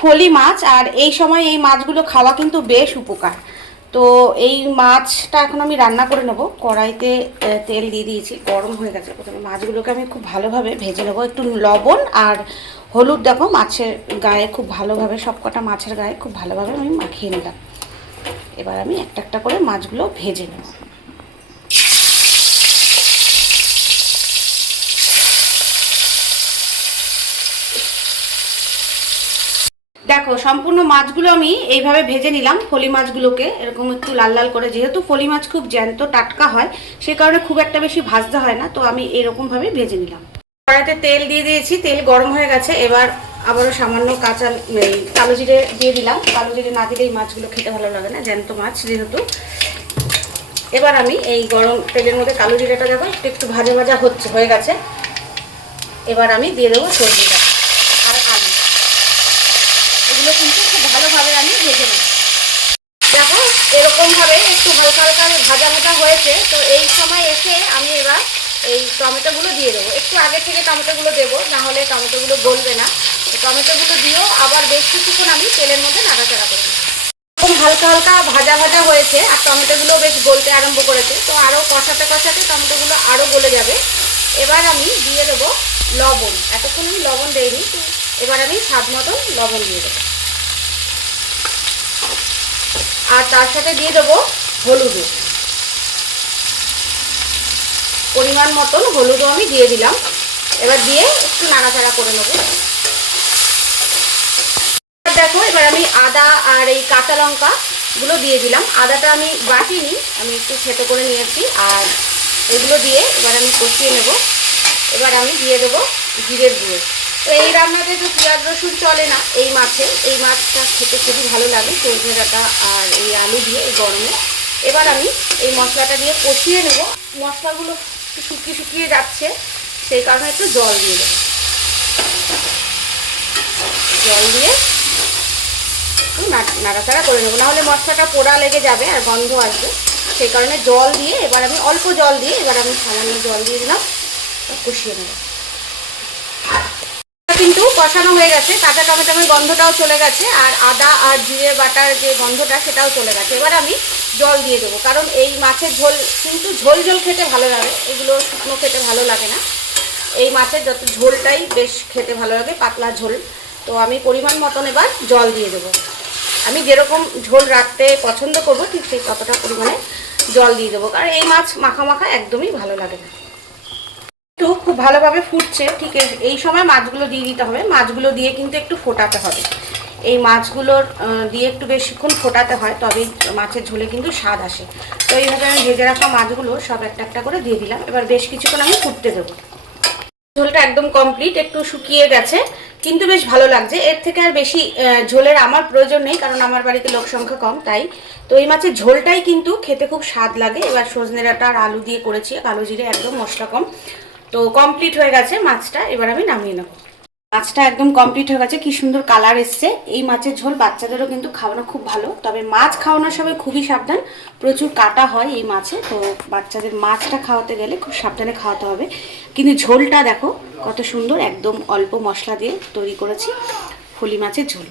ফলি মাছ, আর এই সময় এই মাছগুলো খাওয়া কিন্তু বেশ উপকার। তো এই মাছটা এখন আমি রান্না করে নেব। কড়াইতে তেল দিয়ে দিয়েছি, গরম হয়ে গেছে। প্রথমে মাছগুলোকে আমি খুব ভালোভাবে ভেজে নেব। একটু লবণ আর হলুদ দেখো মাছের গায়ে খুব ভালোভাবে, সবকটা মাছের গায়ে খুব ভালোভাবে আমি মাখিয়ে নিলাম। এবার আমি একটা একটা করে মাছগুলো ভেজে নেব। দেখো সম্পূর্ণ মাছগুলো আমি এইভাবে ভেজে নিলাম। ফলি মাছগুলোকে এরকম একটু লাল লাল করে, যেহেতু ফলি মাছ খুব জ্যান্ত টাটকা হয় সে কারণে খুব একটা বেশি ভাজতে হয় না, তো আমি এরকমভাবে ভেজে নিলাম। কড়াইতে তেল দিয়ে দিয়েছি, তেল গরম হয়ে গেছে। এবার আবারও সামান্য কালো জিরে দিয়ে দিলাম। কালো জিরে না দিলে এই মাছগুলো খেতে ভালো লাগে না, জ্যান্ত মাছ যেহেতু। এবার আমি এই গরম তেলের মধ্যে কালো জিরেটা দেবো, একটু ভাজা ভাজা হয়ে গেছে। এবার আমি দিয়ে দেবো সবজিটা আর আলু, এগুলো কিন্তু খুব ভালোভাবে আমি ভেজে নেব। দেখো এরকমভাবে একটু হালকা হালকা ভাজা ভাজা হয়েছে। তো এই সময় এসে আমি এবার এই টমেটোগুলো দিয়ে দেবো। একটু আগে থেকে টমেটোগুলো দেবো, না হলে টমেটোগুলো গলবে না। তো টমেটোগুলো দিয়েও আবার বেশ কিছুক্ষণ আমি তেলের মধ্যে নাড়াচাড়া করব। এরকম হালকা হালকা ভাজা ভাজা হয়েছে আর টমেটোগুলো বেশ গলতে আরম্ভ করেছে। তো আরও কষাতে কষাতে টমেটোগুলো আরও গলে যাবে। এবার আমি দিয়ে দেবো লবণ। এতক্ষণ আমি লবণ দিইনি, তো এবার আমি স্বাদ মতো লবণ দিয়ে দেবো। আর তার সাথে দিয়ে দেবো হলুদও, পরিমাণ মতন হলুদও আমি দিয়ে দিলাম। এবার দিয়ে একটু নাড়াচাড়া করে নেবো। দেখো এবার আমি আদা আর এই কাঁচা লঙ্কাগুলো দিয়ে দিলাম। আদাটা আমি বাটিনি, আমি একটু থেতো করে নিয়েছি। আর এগুলো দিয়ে এবার আমি কষিয়ে নেব। এবার আমি দিয়ে দেবো জিরের গুঁড়ো। তো এই রান্নাতে তো পেঁয়াজ রসুন চলে না এই মাছে। এই মাছটা খেতে খুবই ভালো লাগে সজনে ডাঁটা আর এই আলু দিয়ে এই গরমে। এবার আমি এই মশলাটা দিয়ে কষিয়ে নেব। মশলাগুলো একটু শুকিয়ে শুকিয়ে যাচ্ছে, সেই কারণে একটু জল দিয়ে দেবো। জল দিয়ে একটু নাড়াচাড়া করে নেবো, নাহলে মশলাটা পোড়া লেগে যাবে আর গন্ধ আসবে। সেই কারণে জল দিয়ে এবার আমি অল্প জল দিয়ে এবার আমি সামান্য জল দিয়ে দিলাম, কষিয়ে নেব। কিন্তু কষানো হয়ে গেছে, কাঁচা টমেটোর গন্ধটাও চলে গেছে আর আদা আর জিরে বাটার যে গন্ধটা সেটাও চলে গেছে। এবার আমি জল দিয়ে দেবো, কারণ এই মাছের ঝোল কিন্তু ঝোল ঝোল খেতে ভালো লাগে, এগুলো শুকনো খেতে ভালো লাগে না। এই মাছের যত ঝোলটাই বেশ খেতে ভালো লাগে, পাতলা ঝোল। তো আমি পরিমাণ মতন এবার জল দিয়ে দেবো। আমি যেরকম ঝোল রাখতে পছন্দ করব ঠিক সেই ততটা পরিমাণে জল দিয়ে দেবো, কারণ এই মাছ মাখা মাখা একদমই ভালো লাগে না। তো খুব ভালোভাবে ফুটছে, ঠিক এই সময় মাছগুলো দিয়ে দিতে হবে। মাছগুলো দিয়ে কিন্তু একটু ফোটাতে হবে। এই মাছগুলোর দিয়ে একটু বেশিক্ষণ ফোটাতে হয়, তবেই মাছের ঝোলে কিন্তু স্বাদ আসে। তো এইভাবে আমি ভেজে রাখা মাছগুলো সব একটা একটা করে দিয়ে দিলাম। এবার বেশ কিছুক্ষণ আমি ফুটতে দেবো। ঝোলটা একদম কমপ্লিট, একটু শুকিয়ে গেছে কিন্তু বেশ ভালো লাগছে। এর থেকে আর বেশি ঝোলের আমার প্রয়োজন নেই, কারণ আমার বাড়িতে লোক সংখ্যা কম তাই। তো এই মাছের ঝোলটাই কিন্তু খেতে খুব স্বাদ লাগে। এবার সজনে ডাঁটা আর আলু দিয়ে করেছি, কালো জিরে একদম মশলা কম। তো কমপ্লিট হয়ে গেছে মাছটা, এবার আমি নামিয়ে নেব। মাছটা একদম কমপ্লিট হয়ে গেছে, কি সুন্দর কালার এসছে। এই মাছের ঝোল বাচ্চাদেরও কিন্তু খাওয়ানো খুব ভালো, তবে মাছ খাওয়ানোর সময় খুবই সাবধান, প্রচুর কাটা হয় এই মাছে। তো বাচ্চাদের মাছটা খাওয়াতে গেলে খুব সাবধানে খাওয়াতে হবে। কিন্তু ঝোলটা দেখো কত সুন্দর, একদম অল্প মশলা দিয়ে তৈরি করেছি ফলি মাছের ঝোল।